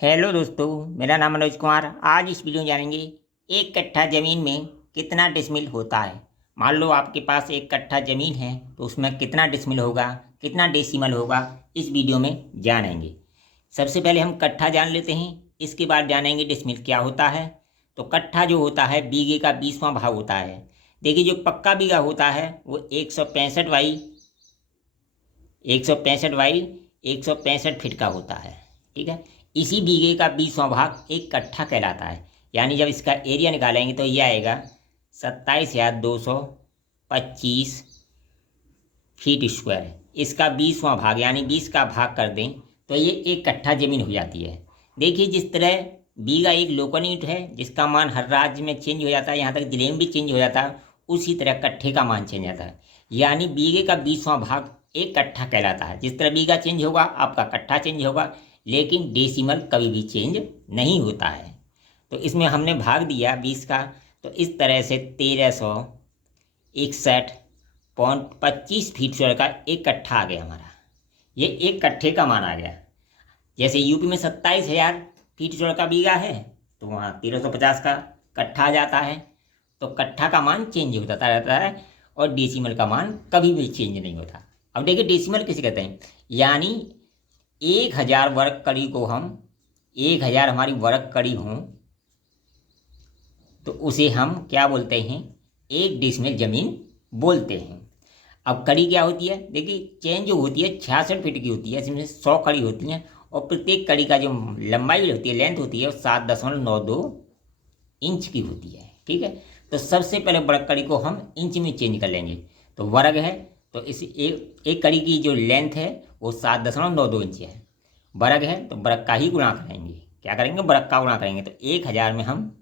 Hello दोस्तों, मेरा नाम मनोज कुमार। आज इस वीडियो में जानेंगे एक कट्ठा ज़मीन में कितना डिसमिल होता है। मान लो आपके पास एक कट्ठा ज़मीन है तो उसमें कितना डिसमिल होगा, कितना डेसिमल होगा, इस वीडियो में जानेंगे। सबसे पहले हम कट्ठा जान लेते हैं, इसके बाद जानेंगे डिसमिल क्या होता है। तो कट्ठा जो होता है बीघे का 20वां भाग होता है। देखिए, जो पक्का बीघा होता है वो 165 फीट का होता है। ठीक है, इसी बीघे का 20वां भाग एक कट्ठा कहलाता है। यानी जब इसका एरिया निकालेंगे तो ये आएगा 27,225 फीट स्क्वायर। इसका 20वां भाग यानी 20 का भाग कर दें तो ये एक कट्ठा जमीन हो जाती है। देखिए, जिस तरह बीघा एक लोकल यूनिट है जिसका मान हर राज्य में चेंज हो जाता है, यहाँ तक जिले में भी चेंज हो जाता है, उसी तरह कट्ठे का मान चेंज होता है। यानी बीघे का 20वां भाग एक कट्ठा कहलाता है। जिस तरह बीघा चेंज होगा आपका कट्ठा चेंज होगा, लेकिन डेसिमल कभी भी चेंज नहीं होता है। तो इसमें हमने भाग दिया 20 का, तो इस तरह से 1361.25 फीट स्क्वायर का एक कट्ठा आ गया हमारा। ये एक कट्ठे का मान आ गया। जैसे यूपी में 27,000 फीट स्क्वायर का बीघा है तो वहाँ 1350 का कट्ठा आ जाता है। तो कट्ठा का मान चेंज होता रहता है और डेसिमल का मान कभी भी चेंज नहीं होता। अब देखिए, डेसिमल किसे कहते हैं। यानी 1,000 वर्ग कड़ी को हम 1,000 हमारी वर्ग कड़ी हों तो उसे हम क्या बोलते हैं, एक डेसिमल जमीन बोलते हैं। अब कड़ी क्या होती है, देखिए चेन जो होती है 66 फीट की होती है, इसमें 100 कड़ी होती हैं और प्रत्येक कड़ी का जो लंबाई होती है, लेंथ होती है, वो 7.92 इंच की होती है। ठीक है, तो सबसे पहले वर्ग कड़ी को हम इंच में चेंज कर लेंगे। तो वर्ग है तो इस एक कड़ी की जो लेंथ है वो 7.92 इंच है। वर्ग है तो वर्ग का ही गुणा करेंगे। क्या करेंगे, वर्ग का गुणा करेंगे। तो 1,000 में हम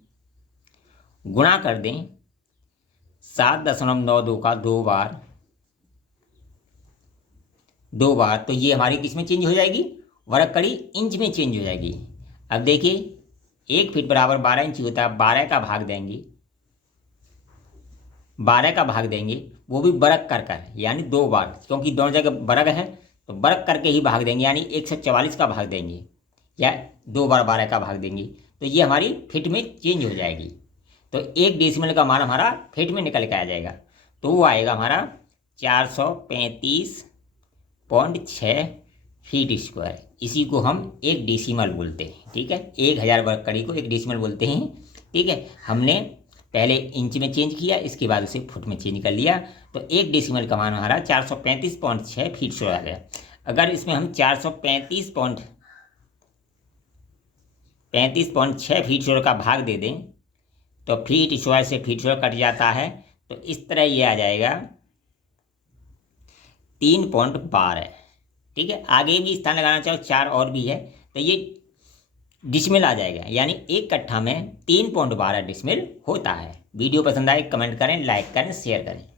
गुणा कर दें 7.92 का दो बार, तो ये हमारी किस में चेंज हो जाएगी, वर्ग कड़ी इंच में चेंज हो जाएगी। अब देखिए, 1 फीट बराबर 12 इंच होता है। 12 का भाग देंगे, वो भी वर्ग कर यानी दो बार, क्योंकि दोनों जगह वर्ग है तो वर्ग करके ही भाग देंगे। यानी 144 का भाग देंगे या दो बार 12 का भाग देंगे तो ये हमारी फिट में चेंज हो जाएगी। तो एक डेसिमल का मान हमारा फिट में निकल के आ जाएगा। तो वो आएगा हमारा 435.6 फीट स्क्वायर। इसी को हम एक डेसिमल बोलते हैं। ठीक है, 1,000 वर्ग कड़ी को एक डेसिमल बोलते हैं। ठीक है, हमने पहले इंच में चेंज किया, इसके बाद उसे फुट में चेंज कर लिया। तो एक डेसिमल का मान हमारा 435.6 फीट स्क्वायर आ गया। अगर इसमें हम 435.6 फीट स्क्वायर का भाग दे दें तो फीट स्क्वायर से फीट स्क्वायर कट जाता है। तो इस तरह ये आ जाएगा 3.12। ठीक है, आगे भी स्थान लगाना चाहो 4 और भी है तो ये डिसमिल आ जाएगा। यानी एक कट्ठा में 3.12 डिसमिल होता है। वीडियो पसंद आए कमेंट करें, लाइक करें, शेयर करें।